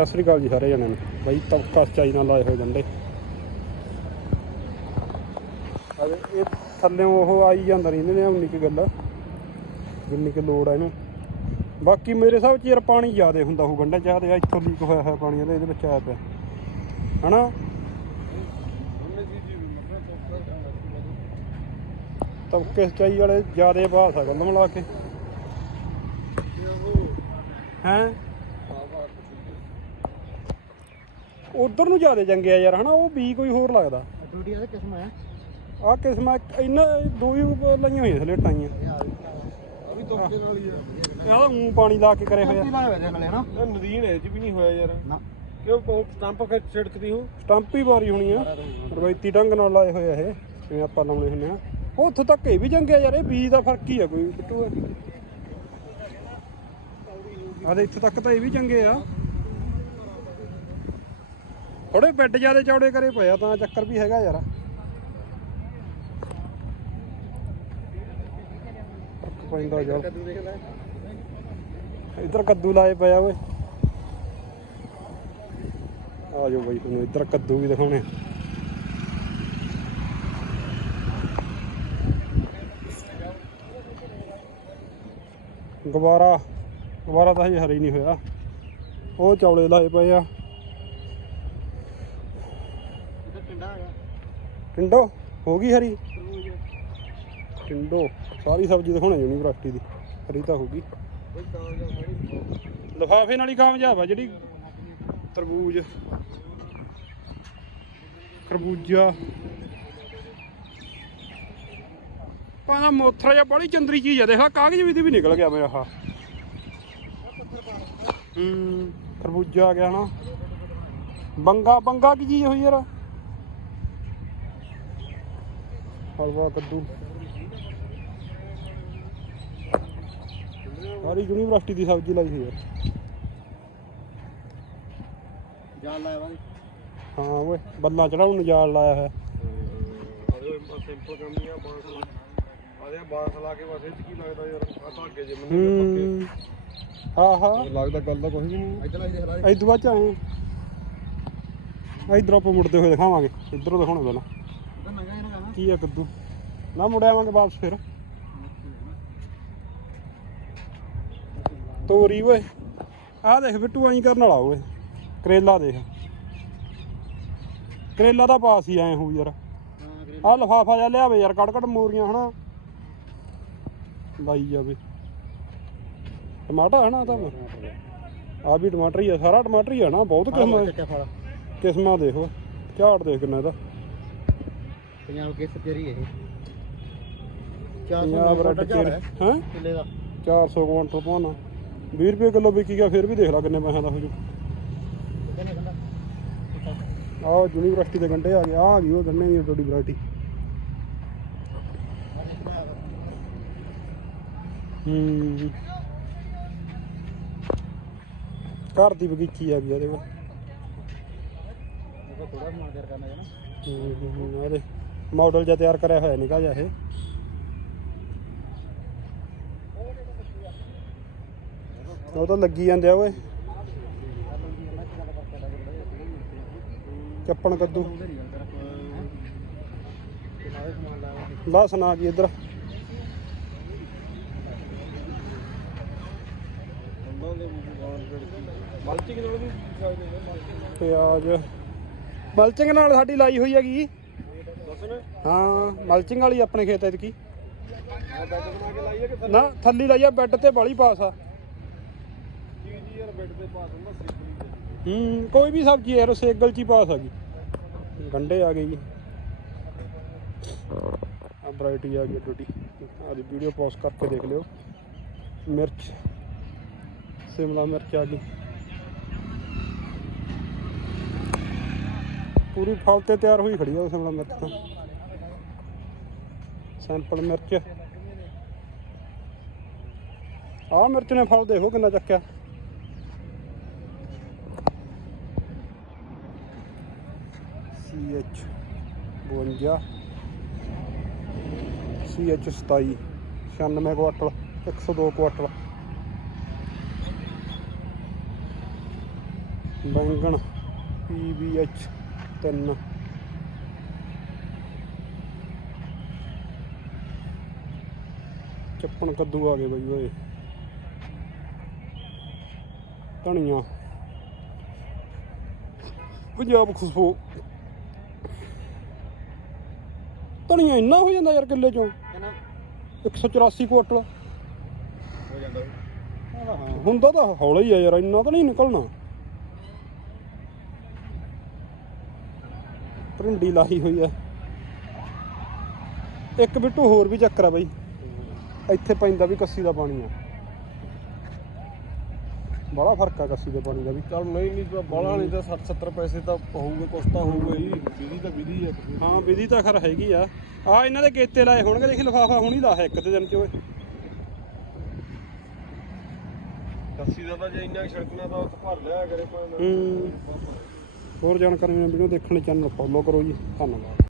ਸਤਿ ਸ੍ਰੀ ਅਕਾਲ ਜੀ ਸਾਰੇ ਜਣਿਆਂ ਨੂੰ। ਬਾਈ, ਤਬਕਾ ਚਾਈ ਨਾਲ ਲਾਏ ਹੋਏ ਗੰਡੇ ਅਰੇ, ਇਹ ਥੱਲੇੋਂ ਉਹ ਆਈ ਜਾਂਦਾ ਰਹਿੰਦੇ ਨੇ ਉਨੀ ਕੀ ਗੱਲ ਜਿੰਨੀ ਕਿ ਲੋੜ ਆ ਇਹਨੂੰ। ਬਾਕੀ ਮੇਰੇ ਹਿਸਾਬ ਚ ਯਾਰ ਪਾਣੀ ਜ਼ਿਆਦਾ ਹੁੰਦਾ ਉਹ ਗੰਡੇ ਚਾਹ ਦੇ ਇੱਥੋਂ ਲੀਕ ਹੋਇਆ ਹੋਇਆ ਪਾਣੀ, ਇਹਦੇ ਵਿੱਚ ਆਇਆ ਪਿਆ। ਹਨਾ? ਤਬਕੇ ਚਾਈ ਵਾਲੇ ਜ਼ਿਆਦਾ ਬਾਸ ਆ, ਗੱਲ ਮਿਲਾ ਕੇ। ਹੈਂ? ਉਧਰ ਨੂੰ ਜ਼ਿਆਦਾ ਚੰਗੇ ਆ ਯਾਰ ਹਨਾ ਉਹ ਬੀ ਕੋਈ ਹੋਰ ਲੱਗਦਾ। ਡਿਊਟੀ ਦਾ ਕਿਸਮ ਹੈ? ਆਹ ਕਿਸਮਾਂ ਇਹਨਾਂ ਦੋ ਹੀ ਲਾਈਆਂ ਹੋਈਆਂ ਸਲੇਟਾਂ ਹੀ ਆ ਵੀ ਤੋਕੇ ਨਾਲ ਹੀ ਆ। ਪਾਣੀ ਲਾ ਕੇ ਕਰੇ ਹੋਇਆ। ਹੋਇਆ ਇਹ ਨਦੀਨ ਇਹ ਚ ਵੀ ਨਹੀਂ ਹੋਇਆ ਯਾਰ। ਨਾ। ਕਿਉਂ ਉਹ ਸਟੰਪ ਕਰ ਛਿੜਕਦੀ ਹੂੰ? ਸਟੰਪ ਹੀ ਮਾਰੀ ਹੋਣੀ ਆ। ਰਵਾਇਤੀ ਢੰਗ ਨਾਲ ਲਾਏ ਹੋਏ ਆ ਇਹ ਜਿਵੇਂ ਆਪਾਂ ਲਾਉਣੇ ਹੁੰਦੇ ਆ। ਉਹ ਉੱਥੋਂ ਤੱਕ ਇਹ ਵੀ ਚੰਗੇ ਆ ਯਾਰ ਇਹ ਬੀਜ ਦਾ ਫ਼ਰਕ ਹੀ ਆ ਕੋਈ ਬਿੱਟੂ। ਆ ਦੇ ਇੱਥੋਂ ਤੱਕ ਤਾਂ ਇਹ ਵੀ ਚੰਗੇ ਆ ਥੋੜੇ ਬੈੱਡ ਜਿਆਦੇ ਚੌੜੇ ਕਰੇ ਪਏ ਤਾਂ ਚੱਕਰ ਵੀ ਹੈਗਾ ਯਾਰ। ਪੈਂਦਾ ਜਾ। ਇੱਧਰ ਕੱਦੂ ਲਾਏ ਪਿਆ ਓਏ। ਆ ਜਾਓ ਬਾਈ, ਤੁਹਾਨੂੰ ਇੱਧਰ ਕੱਦੂ ਵੀ ਦਿਖਾਉਣੇ ਆ। ਗਵਾਰਾ ਗਵਾਰਾ ਤਾਂ ਹਜੇ ਹਰੇ ਨਹੀਂ ਹੋਇਆ। ਉਹ ਚੌਲੇ ਲਾਏ ਪਏ ਆ। ਹੈਗਾ ਟਿੰਡੋ ਹੋ ਗਈ ਹਰੀ? ਟਿੰਡੋ ਸਾਰੀ ਸਬਜ਼ੀ ਦਿਖਾਉਣੀ ਯੂਨੀਵਰਸਿਟੀ ਦੀ। ਹਰੀ ਤਾਂ ਹੋ ਗਈ। ਕੋਈ ਤਾਂ ਜਾਂ ਲਿਫਾਫੇ ਨਾਲ ਹੀ ਕਾਮਯਾਬ ਆ ਜਿਹੜੀ ਤਰਬੂਜ। ਖਰਬੂਜਾ। ਪਾਣਾ ਮੋਥਰਾ ਜਾਂ ਬੜੀ ਚੰਦਰੀ ਚੀਜ਼ ਆ ਦੇਖਾ ਕਾਗਜ਼ ਵੀ ਦੀ ਵੀ ਨਿਕਲ ਗਿਆ ਮੇਰਾ ਆਹ। ਹੂੰ ਖਰਬੂਜਾ ਆ ਗਿਆ ਨਾ। ਬੰਗਾ ਬੰਗਾ ਕੀ ਚੀਜ਼ ਹੋਈ ਯਾਰ? ਹਲਵਾ ਕੱਦੂ। ਸਾਰੀ ਯੂਨੀਵਰਸਿਟੀ ਦੀ ਸਬਜ਼ੀ ਲਾਈ ਹੋਈ ਹੈ ਜਾਲ ਲਾਇਆ ਵਾ ਹਾਂ ਓਏ ਬੱਲਾ ਚੜਾਉਣ ਨੂੰ ਜਾਲ ਲਾਇਆ ਹੈ ਆਦੇ ਸਿੰਪਲ ਕੰਮ ਹੀ ਆ ਬਾਂਸ ਲਾ ਆਦੇ ਬਾਂਸ ਲਾ ਕੇ ਬਸ ਇਹ ਚ ਕੀ ਲੱਗਦਾ ਯਾਰ ਆ ਧਾਗੇ ਜੇ ਮੰਨੇ ਹੂੰ ਹਾਂ ਹਾਂ। ਪੱਕੇ ਲੱਗਦਾ ਗੱਲ ਤਾਂ ਕੁਝ ਵੀ ਨਹੀਂ। ਇੱਧਰ ਲਾਈ ਦੇਖ ਲਾ ਇਦੋਂ ਬਾਅਦ ਚ ਆਏ ਇਧਰ ਆਪਾਂ ਮੁੜਦੇ ਹੋਏ ਦਿਖਾਵਾਂਗੇ। ਇਧਰੋਂ ਦਿਖਾਉਣਾ ਪਹਿਲਾਂ। ਦਾ ਕੀ ਆ ਕੱਦੂ? ਨਾ ਮੁੜ ਆਵਾਂਗੇ ਵਾਪਸ ਫਿਰ। ਤੋਰੀ ਓਏ। ਆਹ ਦੇਖ ਬਿੱਟੂ ਆਈ ਕਰਨ ਵਾਲਾ ਓਏ। ਕਰੇਲਾ ਦੇਖ। ਕਰੇਲਾ ਦਾ ਪਾਸ ਹੀ ਆਏ ਹੋ ਯਾਰ। ਆਹ ਲਫਾਫਾ ਜਿਹਾ ਲਿਆਵੇ ਯਾਰ ਕੜ ਕੜ ਮੋਰੀਆਂ ਹਨਾ। ਲਾਈ ਜਾਵੇ। ਟਮਾਟਰ ਹਨਾ ਤਾਂ। ਆ ਵੀ ਟਮਾਟਰ ਹੀ ਆ ਸਾਰਾ ਟਮਾਟਰ ਹੀ ਆ ਨਾ ਬਹੁਤ ਕਿਸਮਾਂ ਕਿਸਮਾਂ ਦੇਖੋ ਝਾੜ ਦੇਖ ਕਿੰਨਾ ਇਹਦਾ। ਪੰਜਾਬ ਕੇ ਸਪੇਰੀ ਇਹ? ਪੰਜਾਬ 400 ਰੈੱਡ ਝਾੜ ਚੇਰ ਹੈ। ਹੈ? ਕਿੱਲੇ ਦਾ। 400 ਕੁਇੰਟਲ ਪਾਉਣਾ 20 ਰੁਪਏ ਕਿਲੋ ਵਿਕੀ ਗਿਆ ਫਿਰ ਵੀ ਦੇਖ ਲੈ ਕਿੰਨੇ ਪੈਸਿਆਂ ਦਾ ਹੋ ਜੂ। ਆਹ ਯੂਨੀਵਰਸਿਟੀ ਦੇ ਗੰਡੇ ਆ ਗਏ ਆ ਗਈ ਉਹ ਗੰਨੇ ਦੀ ਤੁਹਾਡੀ ਵੈਰਾਈਟੀ ਹੂੰ। ਘਰ ਦੀ ਬਗੀਚੀ ਆ ਗਈ ਇਹਦੇ ਕੋਲ। ਥੋੜਾ ਤਿਆਰ ਕਰਨਾ ਹੈ ਨਾ। ਹੂੰ ਹੂੰ, ਮਾਡਲ ਜਿਹਾ ਤਿਆਰ ਕਰਿਆ ਹੋਇਆ ਨਿਕਾ ਜਿਹਾ ਇਹ। ਉਹ ਤਾਂ ਲੱਗੀ ਜਾਂਦੇ ਆ ਓਏ। ਚੱਪਣ ਕੱਦੂ। ਸਾਰੇ ਸਮਾਨ ਲਾ ਸੁਣਾ ਕੀ ਇੱਧਰ। ਪਿਆਜ਼। ਮਲਚਿੰਗ ਨਾਲ ਸਾਡੀ ਲਾਈ ਹੋਈ ਹੈਗੀ। ਹਾਂ, ਮਲਚਿੰਗ ਵਾਲੀ ਆਪਣੇ ਖੇਤ ਐਤਕੀ। ਨਾ, ਥੱਲੀ ਲਾਈ ਆ, ਬੈੱਡ ਤੇ ਬਾਲੀ ਪਾਸ ਆ। ਬੈੱਡ ਤੇ ਪਾ ਦਿੰਦਾ ਸਿੱਕਲੀ ਤੇ। ਹੂੰ, ਕੋਈ ਵੀ ਸਬਜ਼ੀ ਯਾਰ ਸੇਗਲ ਚ ਹੀ ਪਾਸ ਆ ਗਈ। ਗੰਡੇ ਆ ਗਏ ਜੀ। ਆ ਵੈਰਾਈਟੀ ਆ ਗਈ ਟੁੱਟੀ ਆ ਵੀਡੀਓ ਪੌਜ਼ ਕਰਕੇ ਦੇਖ ਲਿਓ। ਮਿਰਚ, ਸ਼ਿਮਲਾ ਮਿਰਚ ਆ ਗਈ। ਪੂਰੀ ਫਲ ਤੇ ਤਿਆਰ ਹੋਈ ਖੜੀ ਆ ਸ਼ਿਮਲਾ ਮਿਰਚ ਤਾਂ। ਸੈਂਪਲ ਮਿਰਚ। ਆ ਮਿਰਚ ਨੇ ਫਲ ਦੇਖੋ ਕਿੰਨਾ ਚੱਕਿਆ। C H 52 C H 27 96 quintal 102 quintal ਬੈਂਗਣ PBH 3 ਚੱਪਣ ਕੱਦੂ ਆ ਗਏ ਬਈ ਓਏ। ਧਨੀਆ। ਪੰਜਾਬ ਖੁਸ਼ਬੂ। ਧਨੀਆ ਇੰਨਾ ਹੋ ਜਾਂਦਾ ਯਾਰ ਕਿੱਲੇ ਚੋਂ। ਕਿੰਨਾ 184 ਕੁਆਟਲ ਹੋ ਜਾਂਦਾ ਹਾਂ ਹੁੰਦਾ ਤਾਂ ਹੌਲਾ ਹੀ ਆ ਯਾਰ ਇੰਨਾ ਤਾਂ ਨਹੀਂ ਨਿਕਲਣਾ। ਭਿੰਡੀ ਲਾਹੀ ਹੋਈ ਆ। ਇੱਕ ਬਿੱਟੂ ਹੋਰ ਵੀ ਚੱਕਰ ਆ ਬਾਈ। ਇੱਥੇ ਪੈਂਦਾ ਵੀ ਕੱਸੀ ਦਾ ਪਾਣੀ ਆ। ਬੜਾ ਫ਼ਰਕ ਆ ਕੱਸੀ ਦੇ ਪਾਣੀ ਦਾ ਵੀ। ਚੱਲ ਨਹੀਂ ਨਹੀਂ ਬਾਲਾ ਨਹੀਂ ਤਾਂ 60 70 ਪੈਸੇ ਤਾਂ ਹੋਊਗਾ ਕੁਛ ਤਾਂ ਹੋਊਗਾ ਹੀ ਵਿਧੀ ਤਾਂ ਵਿਧੀ ਹੈ ਹਾਂ ਵਿਧੀ ਤਾਂ ਖਰ ਹੈਗੀ ਆ। ਆ ਇਹਨਾਂ ਦੇ ਗੇਤੇ ਲਾਏ ਹੋਣਗੇ ਦੇਖੀ ਲਿਫਾਫਾ ਹੁਣੀ ਲਾਇਆ ਇੱਕ ਤੇ ਦਿਨ ਚ ਓਏ। ਕੱਸੀ ਦਾ ਤਾਂ ਜੇ ਇੰਨਾ ਛਿੜਕਣਾ ਤਾਂ ਉੱਥੇ ਭਰ ਲਿਆ ਕਰੇ ਭਾਵੇਂ ਹੋਰ ਜਾਣਕਾਰੀ ਲਈ ਵੀਡੀਓ ਦੇਖਣ ਲਈ ਚੈਨਲ ਫੋਲੋ ਕਰੋ ਜੀ। ਧੰਨਵਾਦ।